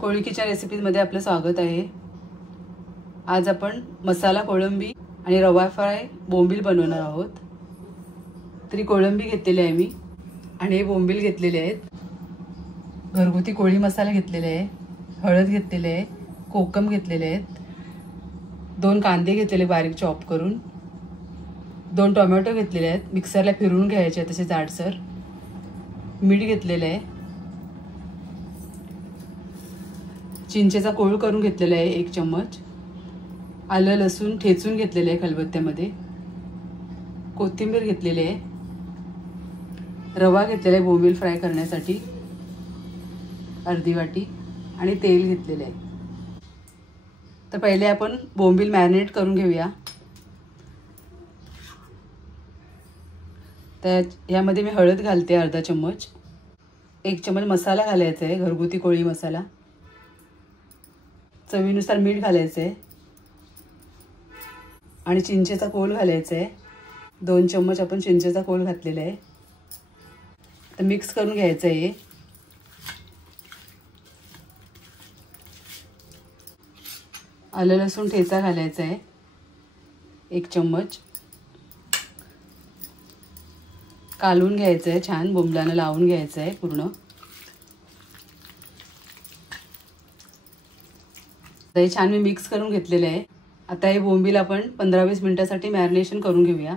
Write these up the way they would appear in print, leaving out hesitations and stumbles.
कोळी kitchen रेसिपीजमध्ये आपलं स्वागत आहे। आज आपण मसाला कोळंबी आणि रवा फ्राय बोंबील बनवणार आहोत। तरी कोळंबी घेतलेली आहे मी आणि हे बोंबील घेतलेले आहेत। घरगुती कोळी मसाला घेतलेला आहे, हळद घेतलेली आहे, कोकम घेतलेले आहेत, 2 कांदे घेतलेले बारीक चॉप करून, 2 टोमॅटो घेतलेले आहेत, मिक्सरला फिरवून घ्यायचे तसे जाडसर, मीठ घेतलेले आहे, चिंचेचा कोळ करून घेतलेला आहे 1 चम्मच, आलं लसूण ठेचून घेतलेले आहे खलबत्त्यामध्ये, कोथिंबीर घेतलेली आहे, रवा घेतलेला आहे बोंबील फ्राय करण्यासाठी अर्धी वाटी आणि तेल घेतलेले आहे। तर पहिले आपण बोंबील मॅरिनेट करून घेऊया। तर यामध्ये मी हळद घालते अर्धा चम्मच, 1 चम्मच मसाला घालायचा आहे घरगुती कोळी मसाला, चवीनुसार मीठ घालायचं आहे आणि चिंचेचा कोळ घालायचा आहे। 2 चम्मच आपण चिंचेचा कोळ घातलेला आहे। तर मिक्स करून घ्यायचं आहे। आलं लसूण ठेचा घालायचा आहे 1 चम्मच, कालवून घ्यायचं आहे, छान बोंबलानं लावून घ्यायचं आहे पूर्ण। हे छान मी मिक्स करून घेतलेले आहे। आता हे बोंबील आपण 15-20 मिनिटांसाठी मॅरिनेशन करून घेऊया।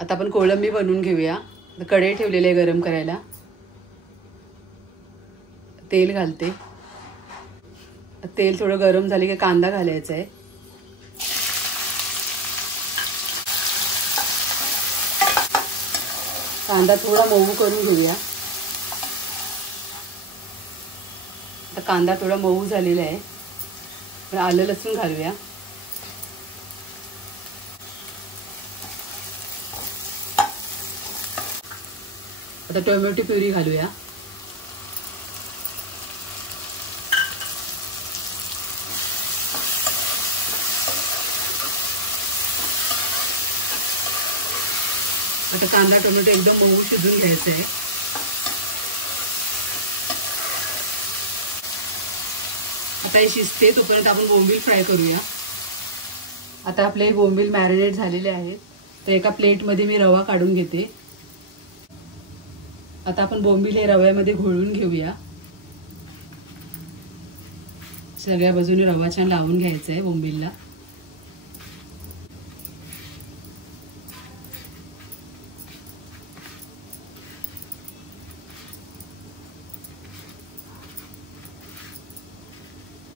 आता आपण कोळंबी बनवून घेऊया। कढई ठेवलेली आहे गरम करायला, तेल घालते। तेल थोडं गरम झाले की कांदा घालायचा आहे। कांदा थोडा मऊ करून घेऊया। आता कांदा थोडा मऊ झालेला आहे, तर आलं लसूण घालूया। आता टोमॅटो प्युरी घालूया। आता कांदा टोमॅटो एकदम मऊ शिजून घ्यायचा आहे। आता हे शिजते तोपर्यंत आपण बोंबील फ्राय करूया। आता आपले बोंबील मॅरिनेट झालेले आहेत, तर एका प्लेटमध्ये मी रवा काढून घेते। आता आपण बोंबील हे रव्यामध्ये घोळून घेऊया। सगळ्या बाजूने रवा छान लावून घ्यायचा आहे बोंबीलला।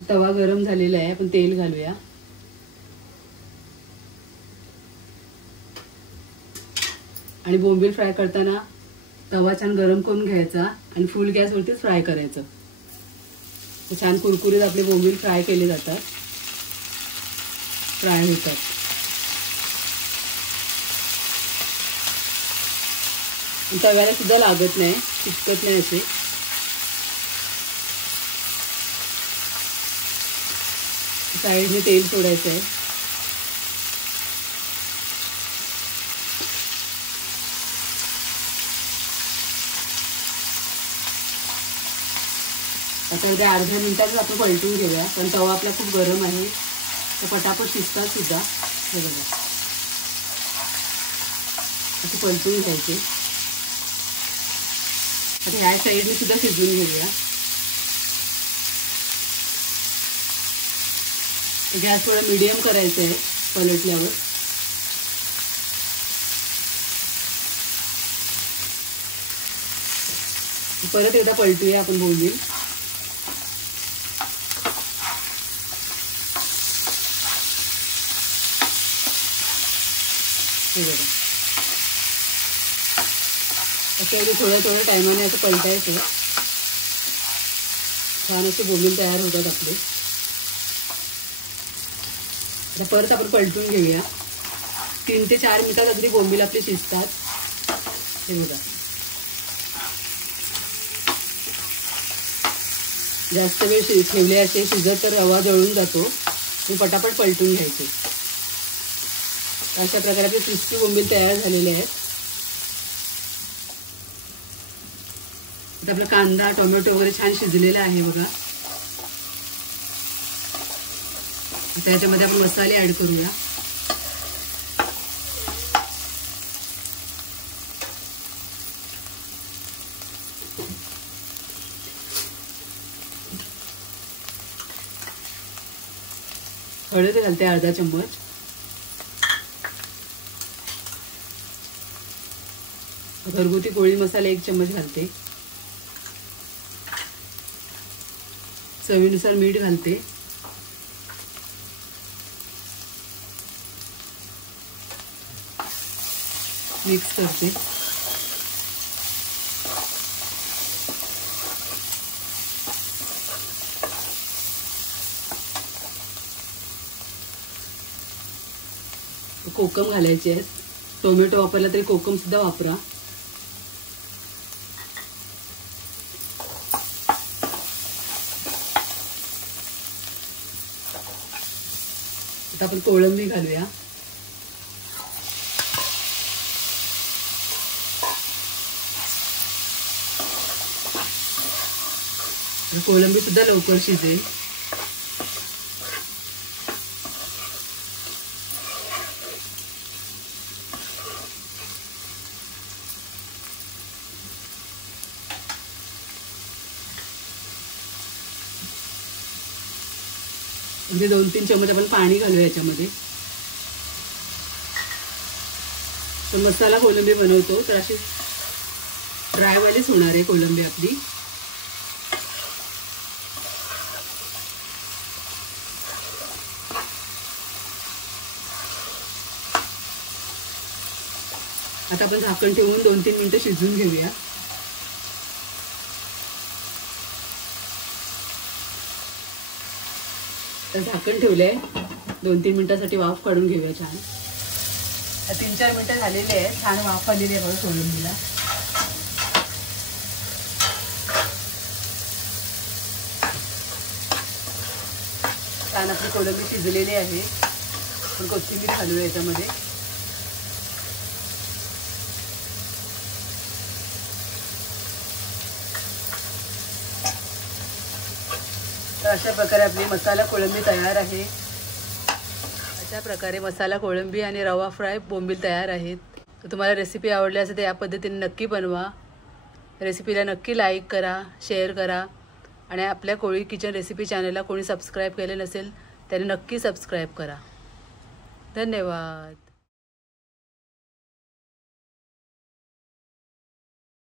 तवा गरम झालेला आहे, आपण तेल घालूया। आणि बोंबील फ्राय करताना तवा छान गरम करून घ्यायचा आणि फुल गॅसवरती फ्राय करायचं। छान कुरकुरीत आपले बोंबील फ्राय केले जातात, फ्राय होतात। तव्याला सुद्धा लागत नाही, चिकटत नाही असे। साईडने तेल सोडायचं आहे। आता अर्ध्या मिनिटात आपण पलटून घेऊया, पण तवा आपला खूप गरम आहे, तर पटापट शिजतात सुद्धा। हे बघा, असे पलटून घ्यायचे। आता ह्या साईडने सुद्धा शिजवून घेऊया। गॅस थोडा मीडियम करायचा आहे पलटल्यावर। परत एकदा पलटूया आपण बोंबील। हे बघा, असे थोड्या टायमाने असं पलटायचं, छान असे बोंबील तयार होतात आपले। परत आपण पलटून घेऊया। 3 ते 4 मिनिटात अगदी बोंबील आपले शिजतात। हे बघा, जास्त वेळ ठेवले असे शिजत तर रवा जळून जातो, आणि पटापट पलटून घ्यायचे। अशा प्रकारे आपले क्रिस्पी बोंबील तयार झालेले आहेत। आता आपला कांदा टोमॅटो वगैरे छान शिजलेला आहे बघा. आता याच्यामध्ये आपण मसाले ऍड करूया. हळद घालते अर्धा चम्मच. घरगुती पोळी मसाला 1 चम्मच घालते. चवीनुसार मीठ घालते. मिक्स करते. कोकम घालायचे आहेत. टोमॅटो वापरला तरी कोकम सुद्धा वापरा. आता आपण कोळंबी घालूया. कोळंबी सुद्धा लवकर शिजेल. म्हणजे 2-3 चमच आपण पाणी घालूया याच्यामध्ये. तर मसाला कोळंबी बनवतो तर अशी ड्रायवालीच होणार आहे कोळंबी आपली. आता आपण झाकण ठेवून 2-3 मिनिटं शिजवून घेऊया. तर झाकण ठेवलंय. 2-3 मिनिटांसाठी वाफ काढून घेऊया छान. 3-4 मिनिटं झालेली आहे. छान वाफ आलेली आहे बघा कोळंबीला. छान आपली कोळंबी शिजलेली आहे. आपण कोथिंबीर घालूया याच्यामध्ये. तर अशा प्रकारे आपली मसाला कोळंबी तयार आहे. अशा प्रकारे मसाला कोळंबी आणि रवा फ्राय बोंबील तयार आहेत. तर तुम्हाला रेसिपी आवडली असेल तर या पद्धतीने नक्की बनवा. रेसिपीला नक्की लाईक करा, शेअर करा आणि आपल्या कोळी किचन रेसिपी चॅनलला कोणी सबस्क्राईब केले नसेल त्याने नक्की सबस्क्राईब करा. धन्यवाद.